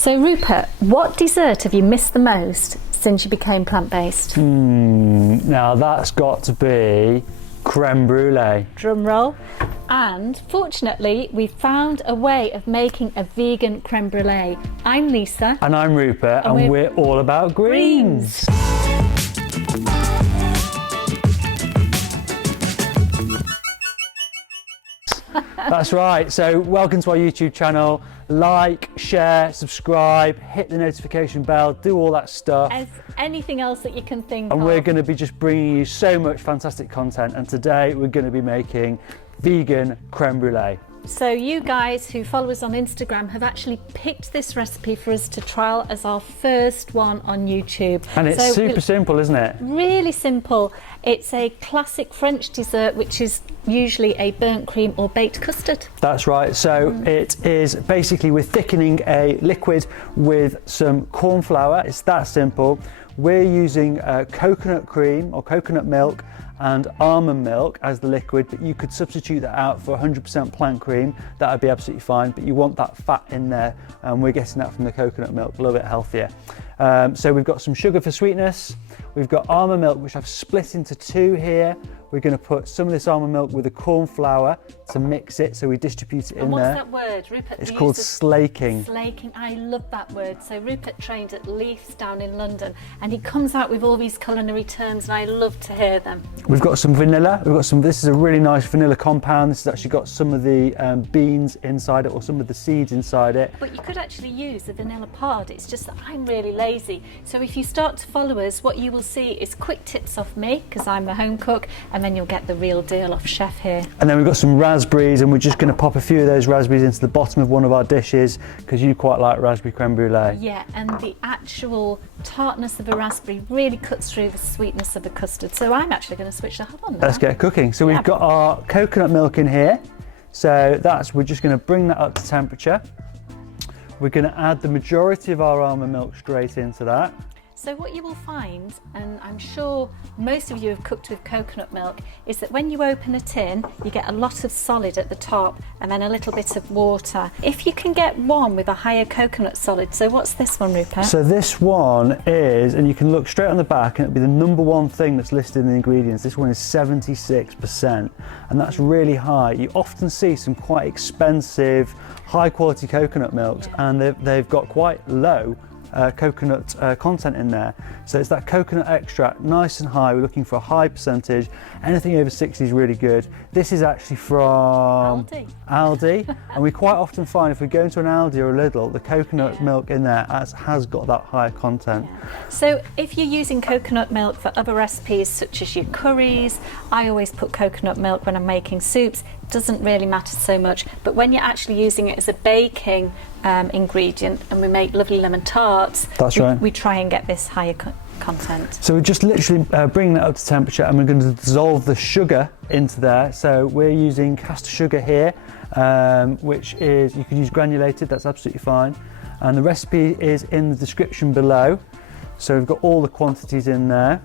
So Rupert, what dessert have you missed the most since you became plant-based? Now that's got to be crème brûlée. Drum roll. And fortunately, we found a way of making a vegan crème brûlée. I'm Lisa. And I'm Rupert, and we're all about greens. That's right. So welcome to our YouTube channel. Like, share, subscribe, hit the notification bell, do all that stuff. As anything else that you can think of. And we're going to be just bringing you so much fantastic content. And today we're going to be making vegan crème brûlée. So you guys who follow us on Instagram have actually picked this recipe for us to trial as our first one on YouTube. And it's super simple, isn't it? Really simple. It's a classic French dessert, which is usually a burnt cream or baked custard. That's right. So it is basically we're thickening a liquid with some corn flour. It's that simple. We're using coconut cream or coconut milk and almond milk as the liquid, but you could substitute that out for 100% plant cream. That would be absolutely fine, but you want that fat in there, and we're getting that from the coconut milk, a little bit healthier. So we've got some sugar for sweetness. We've got almond milk, which I've split into two here. We're going to put some of this almond milk with the corn flour to mix it, so we distribute it in there. And what's that word, Rupert? It's called slaking. Slaking, I love that word. So Rupert trained at Leith's down in London, and he comes out with all these culinary terms, and I love to hear them. We've got some vanilla. This is a really nice vanilla compound. This has actually got some of the beans inside it, or some of the seeds inside it. But you could actually use the vanilla pod. It's just that I'm really lazy. So if you start to follow us, what you will see is quick tips off me, because I'm a home cook, and then you'll get the real deal off Chef here. And then we've got some raspberries, and we're just going to pop a few of those raspberries into the bottom of one of our dishes, because you quite like raspberry crème brûlée. Yeah, and the actual tartness of a raspberry really cuts through the sweetness of the custard. So I'm actually going to switch the hob on now. Let's get cooking. So we've got our coconut milk in here. So we're just going to bring that up to temperature. We're going to add the majority of our almond milk straight into that. So what you will find, and I'm sure most of you have cooked with coconut milk, is that when you open a tin, you get a lot of solid at the top and then a little bit of water. If you can get one with a higher coconut solid, so what's this one, Rupert? So this one is, and you can look straight on the back and it'll be the number one thing that's listed in the ingredients. This one is 76%, and that's really high. You often see some quite expensive, high quality coconut milks, and they've got quite low coconut content in there. So it's that coconut extract, nice and high. We're looking for a high percentage. Anything over 60 is really good. This is actually from Aldi. And we quite often find if we go into an Aldi or a Lidl, the coconut milk in there has got that higher content. So if you're using coconut milk for other recipes such as your curries, I always put coconut milk when I'm making soups. It doesn't really matter so much, but when you're actually using it as a baking ingredient, and we make lovely lemon tarts, we try and get this higher content. So we're just literally bringing that up to temperature, and we're going to dissolve the sugar into there. So we're using caster sugar here, which is, you could use granulated, that's absolutely fine. And the recipe is in the description below. So we've got all the quantities in there.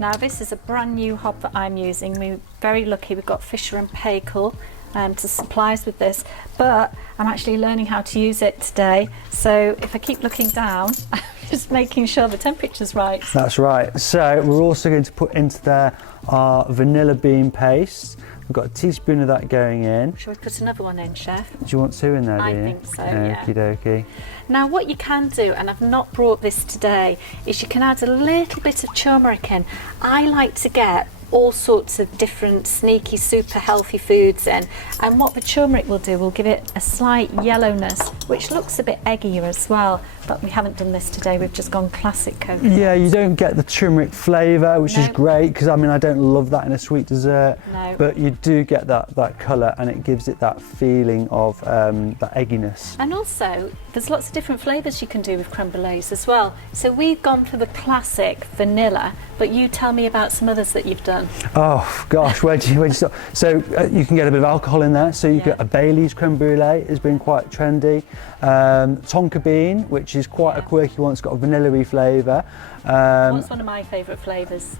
Now this is a brand new hob that I'm using. We're very lucky, we've got Fisher and Paykel to supply us with this, but I'm actually learning how to use it today. So if I keep looking down, I'm just making sure the temperature's right. That's right. So we're also going to put into there our vanilla bean paste. We've got a teaspoon of that going in. Shall we put another one in, Chef? Do you want two in there, I think so, yeah. Okie dokie. Now what you can do, and I've not brought this today, is you can add a little bit of turmeric in. I like to get all sorts of different sneaky super healthy foods in, and what the turmeric will do will give it a slight yellowness which looks a bit eggier as well, but we haven't done this today, we've just gone classic coconut. Yeah, you don't get the turmeric flavour, which is great, because I mean I don't love that in a sweet dessert, but you do get that colour, and it gives it that feeling of that egginess. And also there's lots of different flavours you can do with crème brûlées as well, so we've gone for the classic vanilla, but you tell me about some others that you've done. Oh gosh, where do you start? So you can get a bit of alcohol in there. So you get a Bailey's crème brûlée has been quite trendy. Tonka bean, which is quite a quirky one. It's got a vanilla-y flavour. What's one of my favourite flavours?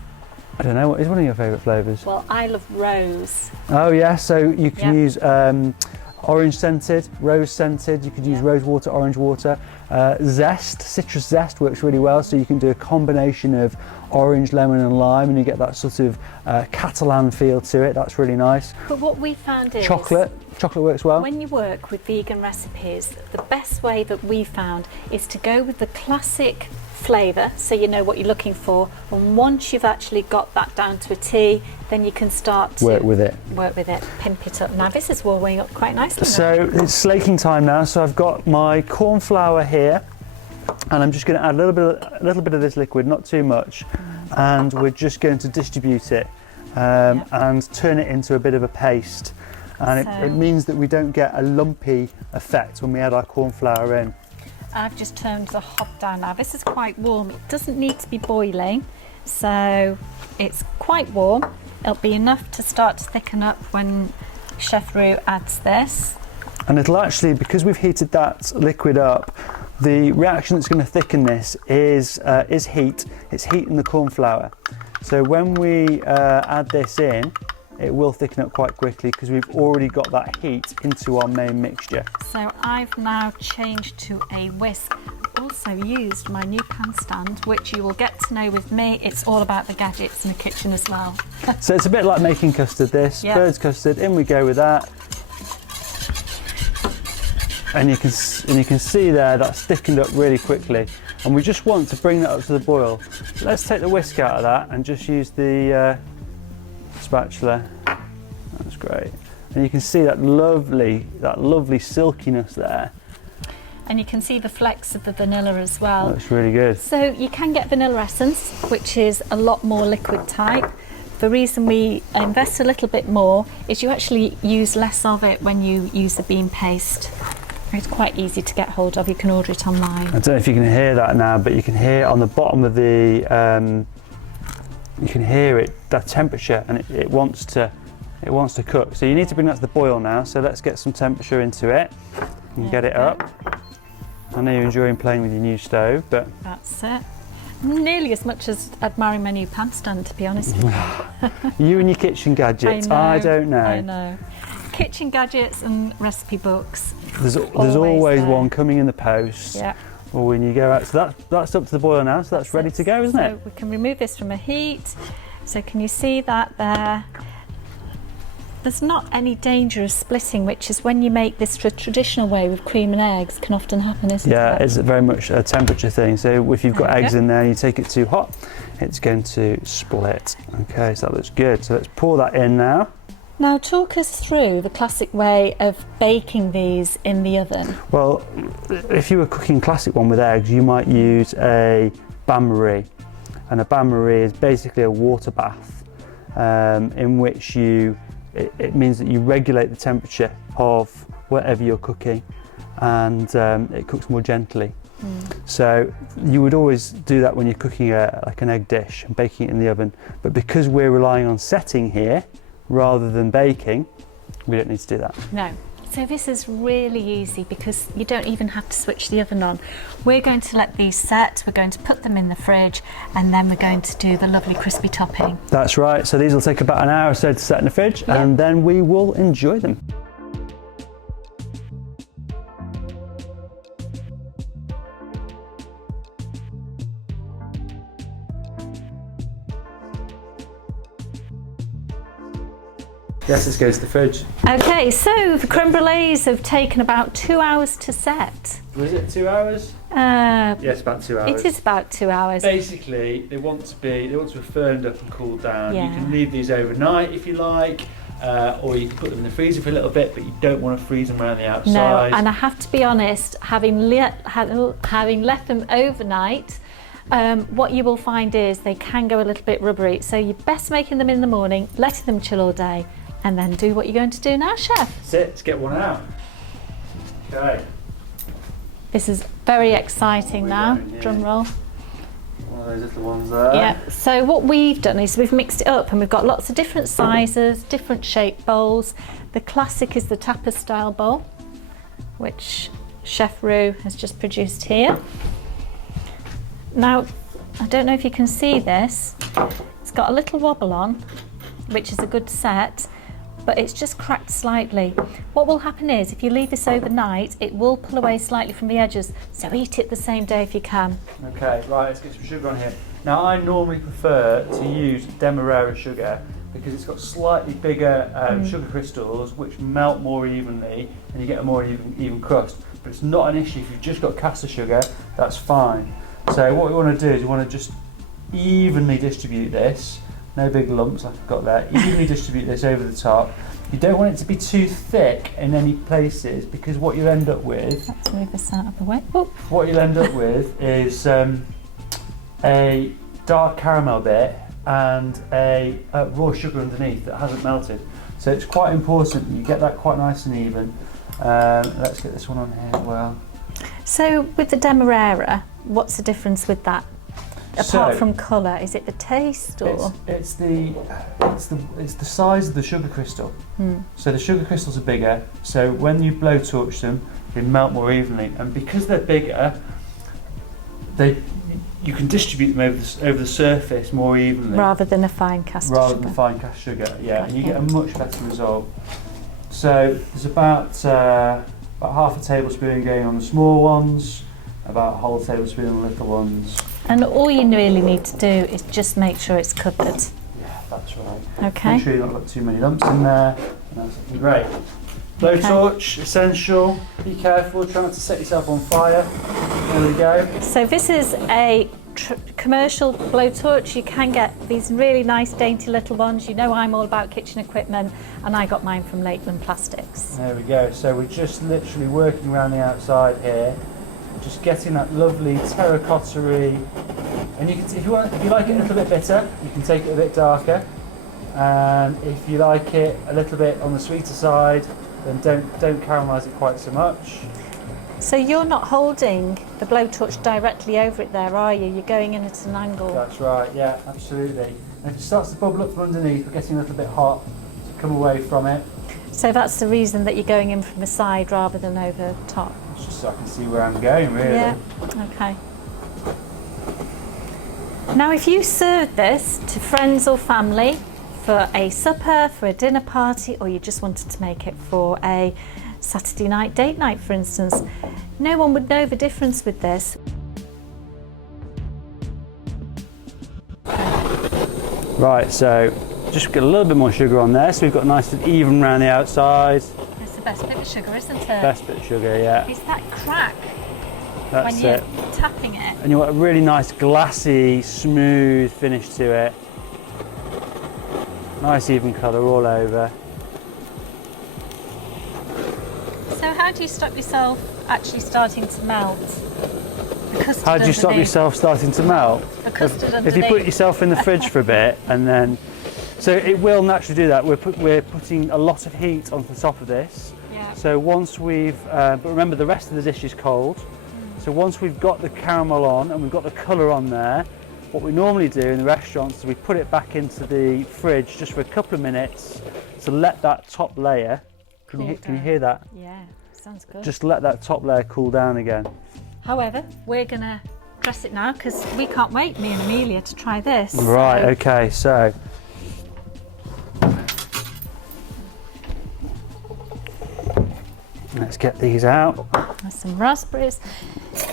I don't know, what is one of your favourite flavours? Well, I love rose. Oh yeah, so you can use orange scented, rose scented. You could use rose water, orange water. Zest, citrus zest works really well. So you can do a combination of orange, lemon and lime and you get that sort of Catalan feel to it. That's really nice. But what we found is chocolate works well. when you work with vegan recipes, the best way that we found is to go with the classic flavour, so you know what you're looking for, and once you've actually got that down to a T, then you can start to work with it, pimp it up. Now this is warming up quite nicely. So it's slaking time now, so I've got my corn flour here and I'm just going to add a little bit of this liquid, not too much, and we're just going to distribute it and turn it into a bit of a paste, and it means that we don't get a lumpy effect when we add our corn flour in. I've just turned the hob down now. This is quite warm. It doesn't need to be boiling, so it's quite warm. It'll be enough to start to thicken up when Chef Roux adds this. And it'll actually, because we've heated that liquid up, the reaction that's going to thicken this is heat. It's heat in the corn flour. So when we add this in, it will thicken up quite quickly because we've already got that heat into our main mixture. So I've now changed to a whisk. Also used my new pan stand, which you will get to know with me. It's all about the gadgets in the kitchen as well. So it's a bit like making custard, this. Yeah. Bird's custard, in we go with that. And you can see there that's thickened up really quickly. And we just want to bring that up to the boil. Let's take the whisk out of that and just use the spatula. That's great. And you can see that lovely silkiness there. And you can see the flecks of the vanilla as well. That's really good. So you can get vanilla essence, which is a lot more liquid type. The reason we invest a little bit more is you actually use less of it when you use the bean paste. It's quite easy to get hold of. You can order it online. I don't know if you can hear that now, but you can hear on the bottom of the you can hear it, that temperature, and it wants to cook. So you need to bring that to the boil now. So let's get some temperature into it and get it up. I know you're enjoying playing with your new stove, but that's it. Nearly as much as admiring my new pan stand, to be honest with you. You and your kitchen gadgets. I don't know. I know. Kitchen gadgets and recipe books. There's always one coming in the post. Yeah. Or when you go out. So that's up to the boil now. So that's ready to go, isn't it? So we can remove this from a heat. So can you see that there? There's not any danger of splitting, which is when you make this the traditional way with cream and eggs can often happen, isn't it? Yeah, it's very much a temperature thing. So if you've got eggs in there and you take it too hot, it's going to split. Okay, so that looks good. So let's pour that in now. Now talk us through the classic way of baking these in the oven. Well, if you were cooking classic one with eggs, you might use a bain-marie. And a bain-marie is basically a water bath in which it means that you regulate the temperature of whatever you're cooking, and it cooks more gently. So you would always do that when you're cooking like an egg dish and baking it in the oven. But because we're relying on setting here rather than baking, we don't need to do that. No. So this is really easy because you don't even have to switch the oven on. We're going to let these set, we're going to put them in the fridge, and then we're going to do the lovely crispy topping. That's right, so these will take about an hour or so to set in the fridge, and then we will enjoy them. Yes, let's go to the fridge. Okay, so the creme brulees have taken about 2 hours to set. Was it 2 hours? Yes, about 2 hours. It is about 2 hours. Basically, they want to be firmed up and cooled down. Yeah. You can leave these overnight if you like, or you can put them in the freezer for a little bit, but you don't want to freeze them around the outside. No, and I have to be honest, having left them overnight, what you will find is they can go a little bit rubbery. So you're best making them in the morning, letting them chill all day, and then do what you're going to do now, Chef. That's it, let's get one out. Okay. This is very exciting now, drum roll. One of those little ones there. Yeah, so what we've done is we've mixed it up and we've got lots of different sizes, different shaped bowls. The classic is the tapas style bowl, which Chef Roux has just produced here. Now, I don't know if you can see this, it's got a little wobble on, which is a good set. but it's just cracked slightly. What will happen is, if you leave this overnight, it will pull away slightly from the edges, so eat it the same day if you can. Okay, right, let's get some sugar on here. Now, I normally prefer to use Demerara sugar because it's got slightly bigger sugar crystals which melt more evenly and you get a more even crust. But it's not an issue if you've just got caster sugar, that's fine. So what we want to do is we want to just evenly distribute this, no big lumps like I've got there, evenly distribute this over the top. You don't want it to be too thick in any places because what you end up with... Let's move this out of the way. Oh. What you'll end up with is a dark caramel bit and a raw sugar underneath that hasn't melted. So it's quite important that you get that quite nice and even. Let's get this one on here as well. So with the Demerara, what's the difference with that? Apart from colour, is it the taste or? It's the size of the sugar crystal. So the sugar crystals are bigger. So when you blowtorch them, they melt more evenly, and because they're bigger, you can distribute them over the surface more evenly. Rather than a fine caster sugar. Rather than fine caster sugar, yeah, and you get a much better result. So there's about half a tablespoon going on the small ones, about a whole tablespoon on the little ones. And all you really need to do is just make sure it's covered. Yeah, that's right. Okay. Make sure you've not got too many lumps in there. And that's looking great. Blowtorch, essential. Be careful, try not to set yourself on fire. There we go. So this is a commercial blowtorch. You can get these really nice dainty little ones. You know I'm all about kitchen equipment, and I got mine from Lakeland Plastics. There we go. So we're just literally working around the outside here, just getting that lovely terracotta-y. And you can, if you like it a little bit bitter, you can take it a bit darker. And if you like it a little bit on the sweeter side, then don't caramelise it quite so much. So you're not holding the blowtorch directly over it there, are you? You're going in at an angle. That's right, yeah, absolutely. And if it starts to bubble up from underneath, we're getting a little bit hot, so come away from it. So that's the reason that you're going in from the side rather than over top? It's just so I can see where I'm going, really. Yeah, okay. Now if you serve this to friends or family for a supper, for a dinner party, or you just wanted to make it for a Saturday night date night, for instance, no one would know the difference with this. Right, so just get a little bit more sugar on there, so we've got nice and even around the outside. It's the best bit of sugar, isn't it? Best bit of sugar, yeah. It's that crack That's when you're it. tapping it. And you want a really nice glassy, smooth finish to it. Nice even colour all over. So how do you stop yourself actually starting to melt? The custard How do you stop underneath. yourself starting to melt? The custard If you put underneath. yourself in the fridge for a bit and then... So it will naturally do that. We're putting a lot of heat onto the top of this. Yeah. So once we've... but remember, the rest of the dish is cold. So once we've got the caramel on and we've got the colour on there, what we normally do in the restaurants is we put it back into the fridge just for a couple of minutes to let that top layer... Can you hear that? Yeah, sounds good. Just let that top layer cool down again. However, we're going to press it now because we can't wait, me and Amelia, to try this. Right, So okay, so... Let's get these out. there's some raspberries.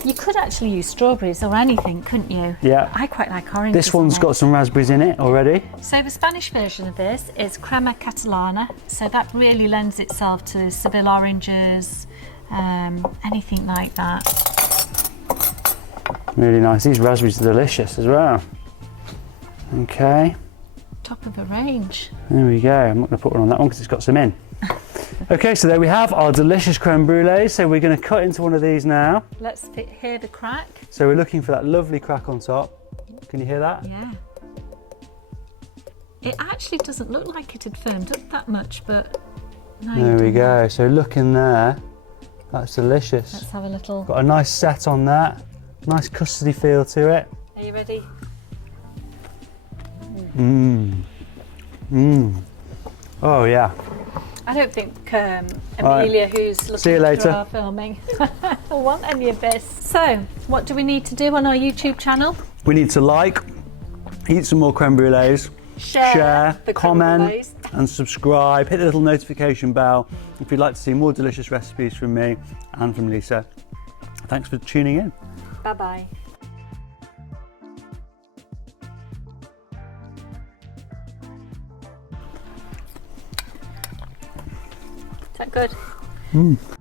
You could actually use strawberries or anything, couldn't you? Yeah. I quite like oranges. This one's in it. got some raspberries in it already. So the Spanish version of this is Crema Catalana. So that really lends itself to Seville oranges, anything like that. Really nice. These raspberries are delicious as well. Okay, Top of the range. there we go. I'm not going to put one on that one because it's got some in. Okay, so there we have our delicious creme brulee. So we're going to cut into one of these now. Let's hear the crack. So we're looking for that lovely crack on top. Can you hear that? Yeah. It actually doesn't look like it had firmed up that much, but no, There we go. So look in there. That's delicious. Let's have a little. Got a nice set on that. Nice custardy feel to it. Are you ready? Mmm. Mmm. Oh yeah. I don't think Amelia, who's See you looking later. after our filming, will want any of this. So, what do we need to do on our YouTube channel? We need to like, eat some more creme brulees, share, the creme comment, brulees. and subscribe. Hit the little notification bell if you'd like to see more delicious recipes from me and from Lisa. Thanks for tuning in. Bye-bye. Is that good?